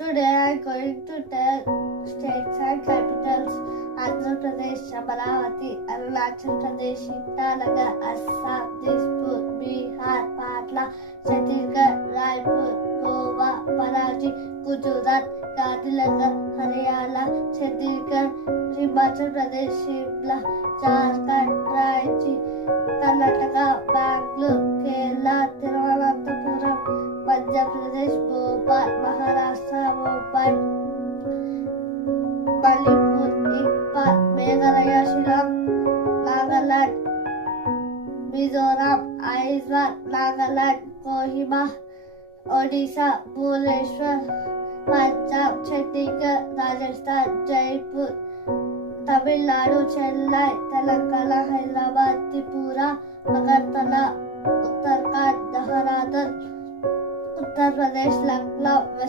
Today I am going to tell states and capitals: Andhra Pradesh, Amaravati, Arunachal Pradesh, Itanagar, Assam, Dispur, Bihar, Patna, Chhattisgarh, Raipur, Goa, Panaji, Gujarat, Gandhinagar, Haryana, Chandigarh, Himachal Pradesh, Shimla, Jharkhand, Ranchi, Karnataka, Bangalore, Kerala, Thiruvananthapuram, Madhya Pradesh, Bhopal, Maharashtra, Mumbai, Manipur, Imphal, Meghalaya, Shillong, Nagaland, Mizoram, Aizawl, Nagaland, Kohima, Odisha, Bhubaneswar, Punjab, Chandigarh, Rajasthan, Jaipur, Tamil Nadu, Chennai, Telangana, Hyderabad, Tripura, Agartala, Uttarakhand, Dehradun, Uttar Pradesh, Lucknow,